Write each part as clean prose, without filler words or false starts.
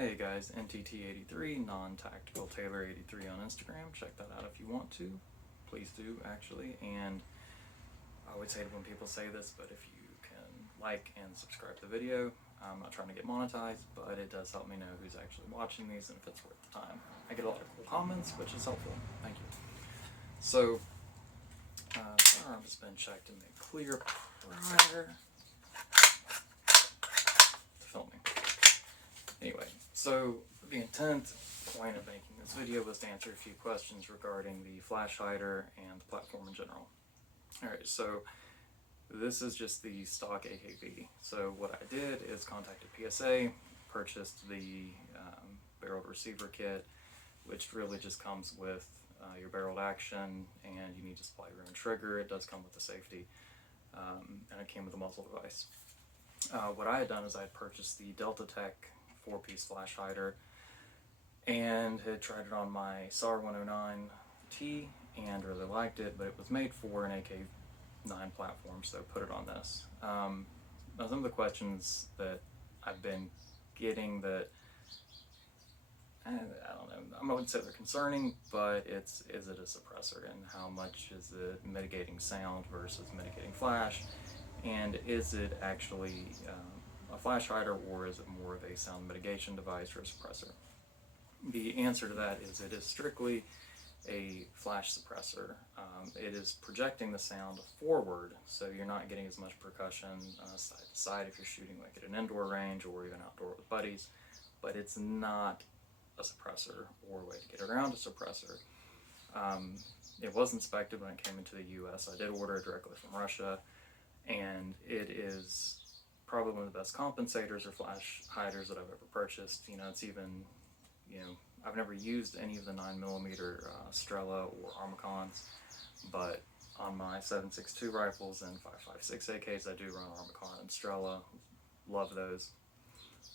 Hey guys, NTT83, non-tactical Taylor 83 on Instagram. Check that out if you want to. Please do, actually. And I always hate it when people say this, but if you can like and subscribe to the video, I'm not trying to get monetized, but it does help me know who's actually watching these and if it's worth the time. I get a lot of cool comments, which is helpful. Thank you. So, firearm has been checked and made clear prior to filming. Anyway, so the point of making this video was to answer a few questions regarding the flash hider and the platform in general. Alright, so this is just the stock AKV. So what I did is contacted PSA, purchased the barreled receiver kit, which really just comes with your barreled action, and you need to supply your own trigger. It does come with the safety, and it came with a muzzle device. What I had done is I had purchased the Delta Tech 4-piece flash hider and had tried it on my SAR 109T and really liked it, but it was made for an AK-9 platform, so put it on this. Now some of the questions that I've been getting that, I don't know, I wouldn't say they're concerning, but is it a suppressor, and how much is it mitigating sound versus mitigating flash, and is it actually a flash hider, or is it more of a sound mitigation device or a suppressor? The answer to that is it is strictly a flash suppressor. It is projecting the sound forward, so you're not getting as much percussion side to side if you're shooting like at an indoor range or even outdoor with buddies, but it's not a suppressor or a way to get around a suppressor. It was inspected when it came into the US. I did order it directly from Russia, and it is probably one of the best compensators or flash hiders that I've ever purchased. You know, it's even, I've never used any of the 9mm Strela or Armacons, but on my 7.62 rifles and 5.56 AKs, I do run Armacon and Strela. Love those.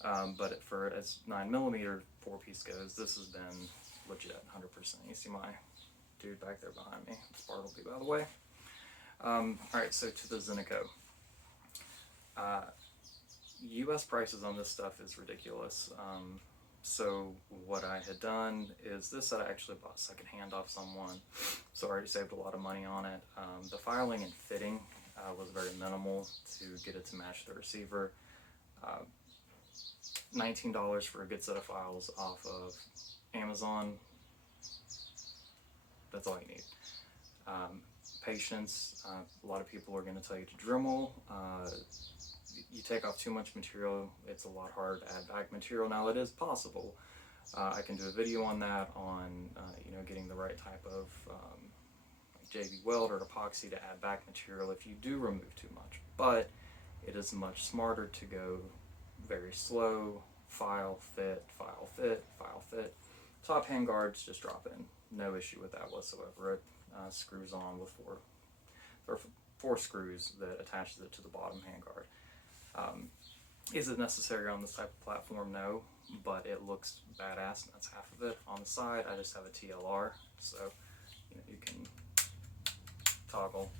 But for as 9mm 4-piece goes, this has been legit, 100%. You see my dude back there behind me. It's Bartleby, by the way. Alright, so to the Zenico. US prices on this stuff is ridiculous. So what I had done is this that I actually bought secondhand off someone, so I already saved a lot of money on it. The filing and fitting was very minimal to get it to match the receiver. $19 for a good set of files off of Amazon. That's all you need. Patience. A lot of people are going to tell you to Dremel. You take off too much material, it's a lot harder to add back material. Now it is possible. I can do a video on that, on getting the right type of like JV weld or epoxy to add back material if you do remove too much. But it is much smarter to go very slow, file, fit, file, fit, file, fit. Top handguards just drop in. No issue with that whatsoever. It screws on with four screws that attaches it to the bottom handguard. Is it necessary on this type of platform? No, but it looks badass, and that's half of it. On the side, I just have a TLR, so you can toggle.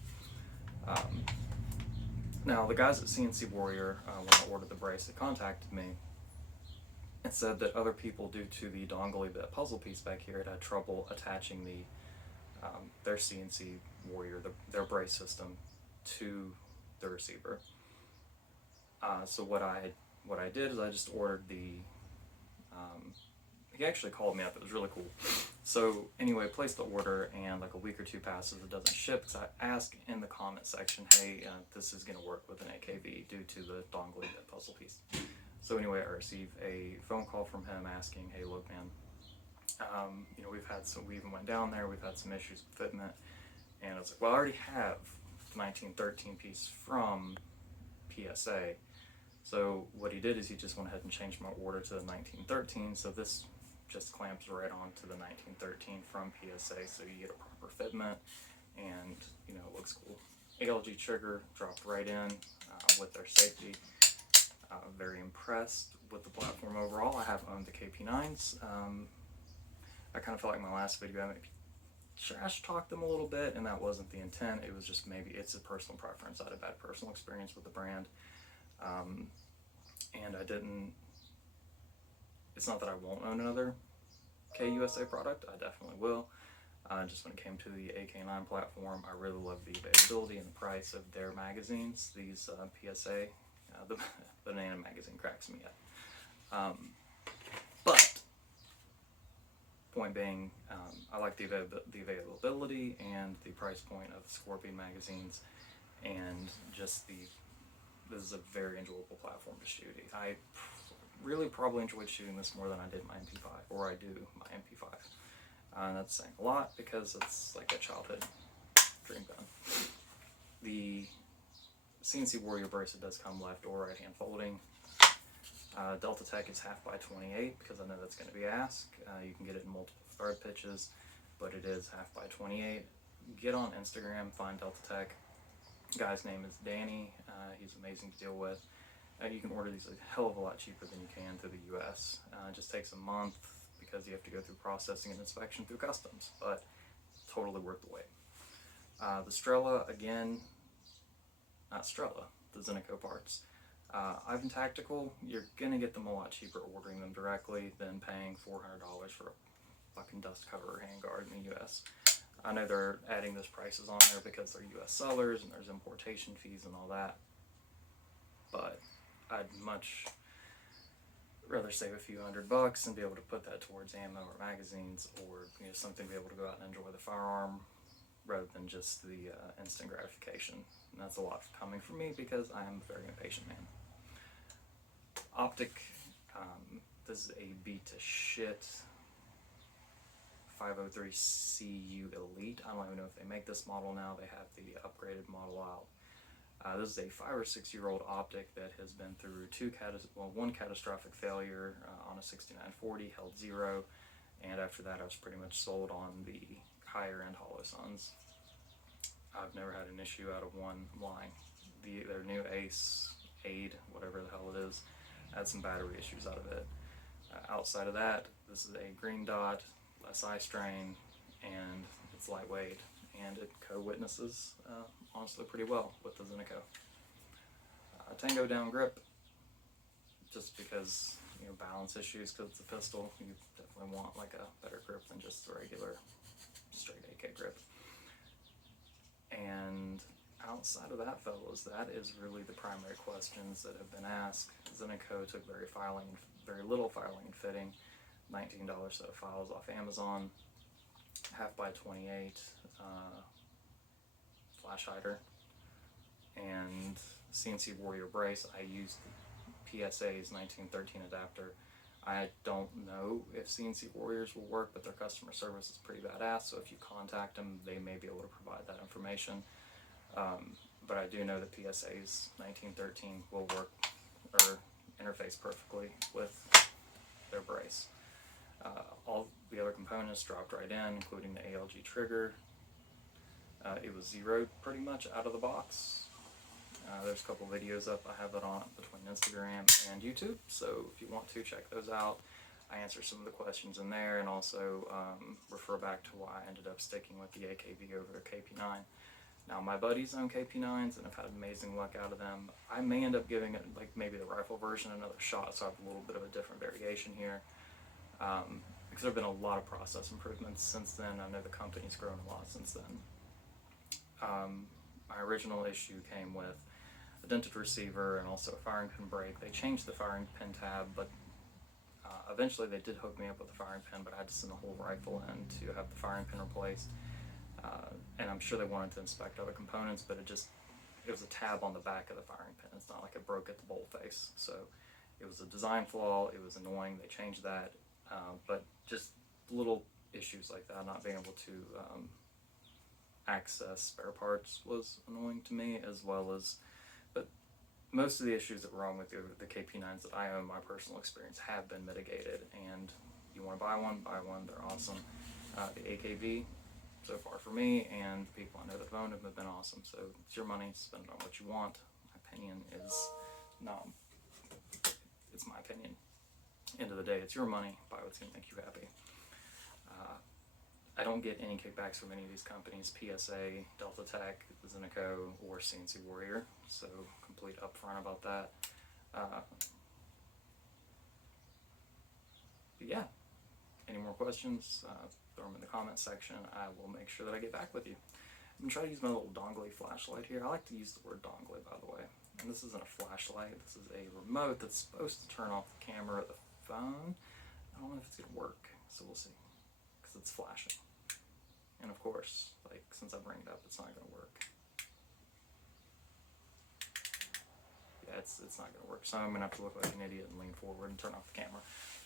Now, the guys at CNC Warrior, when I ordered the brace, they contacted me and said that other people, due to the dongly bit puzzle piece back here, had trouble attaching their CNC Warrior, their brace system, to the receiver. So what I did is I just ordered the, he actually called me up, it was really cool. So anyway, placed the order, and like a week or two passes, it doesn't ship, because I asked in the comment section, hey, this is going to work with an AKV due to the dongly bit puzzle piece. So anyway, I received a phone call from him asking, hey, look, man, we even went down there, we've had some issues with fitment, and I was like, well, I already have the 1913 piece from PSA. So what he did is he just went ahead and changed my order to the 1913, so this just clamps right onto the 1913 from PSA, so you get a proper fitment, and it looks cool. ALG trigger dropped right in with their safety. Very impressed with the platform overall. I have owned the KP9s. I kind of felt like my last video I maybe trash talked them a little bit, and that wasn't the intent. It was just maybe it's a personal preference. I had a bad personal experience with the brand. And I didn't it's not that I won't own another KUSA product, I definitely will. Just when it came to the AK9 platform, I really love the availability and the price of their magazines. These PSA, the banana magazine cracks me up. But point being, I like the availability and the price point of the Scorpion magazines, and just this is a very enjoyable platform to shoot. I really probably enjoyed shooting this more than I did my MP5, or I do my MP5. And that's saying a lot because it's like a childhood dream gun. The CNC Warrior bracelet does come left or right hand folding. Delta Tech is half by 28 because I know that's going to be asked. You can get it in multiple thread pitches, but it is half by 28. Get on Instagram, find Delta Tech. Guy's name is Danny. He's amazing to deal with. You can order these a hell of a lot cheaper than you can through the US. It just takes a month because you have to go through processing and inspection through customs, but totally worth the wait. The Strela, again, not Strela, the Zenico parts. Ivan Tactical, you're going to get them a lot cheaper ordering them directly than paying $400 for a fucking dust cover or handguard in the US. I know they're adding those prices on there because they're US sellers and there's importation fees and all that, but I'd much rather save a few $100 and be able to put that towards ammo or magazines, or something to be able to go out and enjoy the firearm rather than just the instant gratification. And that's a lot coming from me because I am a very impatient man. Optic, this is a beat to shit 503CU Elite. I don't even know if they make this model now. They have the upgraded model out. This is a 5 or 6 year old optic that has been through one catastrophic failure on a 6940, held 0, and after that I was pretty much sold on the higher end Holosuns. I've never had an issue out of one line. Their new Ace, whatever the hell it is, had some battery issues out of it. Outside of that, this is a green dot, less eye strain, and it's lightweight, and it co-witnesses honestly pretty well with the Zenico. Tango down grip, just because balance issues, because it's a pistol, you definitely want like a better grip than just the regular straight AK grip. And outside of that, fellas, that is really the primary questions that have been asked. Zenico took very little filing and fitting, $19 set of files off Amazon, half by 28 flash hider, and CNC Warrior brace. I used the PSA's 1913 adapter. I don't know if CNC Warriors will work, but their customer service is pretty badass, so if you contact them, they may be able to provide that information. But I do know that PSA's 1913 will work or interface perfectly with their brace. All the other components dropped right in, including the ALG trigger. It was zeroed pretty much out of the box. There's a couple videos up. I have that on between Instagram and YouTube, so if you want to check those out, I answer some of the questions in there, and also refer back to why I ended up sticking with the AKV over the KP9. Now, my buddies own KP9s and I've had amazing luck out of them. I may end up giving it, like maybe the rifle version, another shot, so I have a little bit of a different variation here. Because there have been a lot of process improvements since then. I know the company's grown a lot since then. My original issue came with a dented receiver and also a firing pin brake. They changed the firing pin tab, but eventually they did hook me up with a firing pin, but I had to send the whole rifle in to have the firing pin replaced. And I'm sure they wanted to inspect other components, but it was a tab on the back of the firing pin. It's not like it broke at the bolt face. So it was a design flaw. It was annoying. They changed that. But just little issues like that, not being able to access spare parts was annoying to me, as well as, but most of the issues that were wrong with the KP9s that I own, my personal experience, have been mitigated, and you want to buy one, they're awesome. The AKV, so far for me, and the people I know that have owned them have been awesome, so it's your money, spend it on what you want. My opinion is, no, it's my opinion. End of the day, it's your money, buy what's going to make you happy. I don't get any kickbacks from any of these companies, PSA, Delta Tech, Zenico, or CNC Warrior, so complete upfront about that. But yeah, any more questions, throw them in the comment section. I will make sure that I get back with you. I'm going to try to use my little dongle flashlight here. I like to use the word dongle, by the way. And this isn't a flashlight. This is a remote that's supposed to turn off the camera of the phone. I don't know if it's going to work, so we'll see. Because it's flashing. And of course, like, since I bring it up, it's not going to work. Yeah, it's not going to work. So I'm going to have to look like an idiot and lean forward and turn off the camera.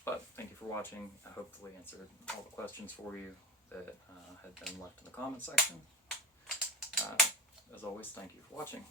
But thank you for watching. I hopefully answered all the questions for you that had been left in the comment section. As always, thank you for watching.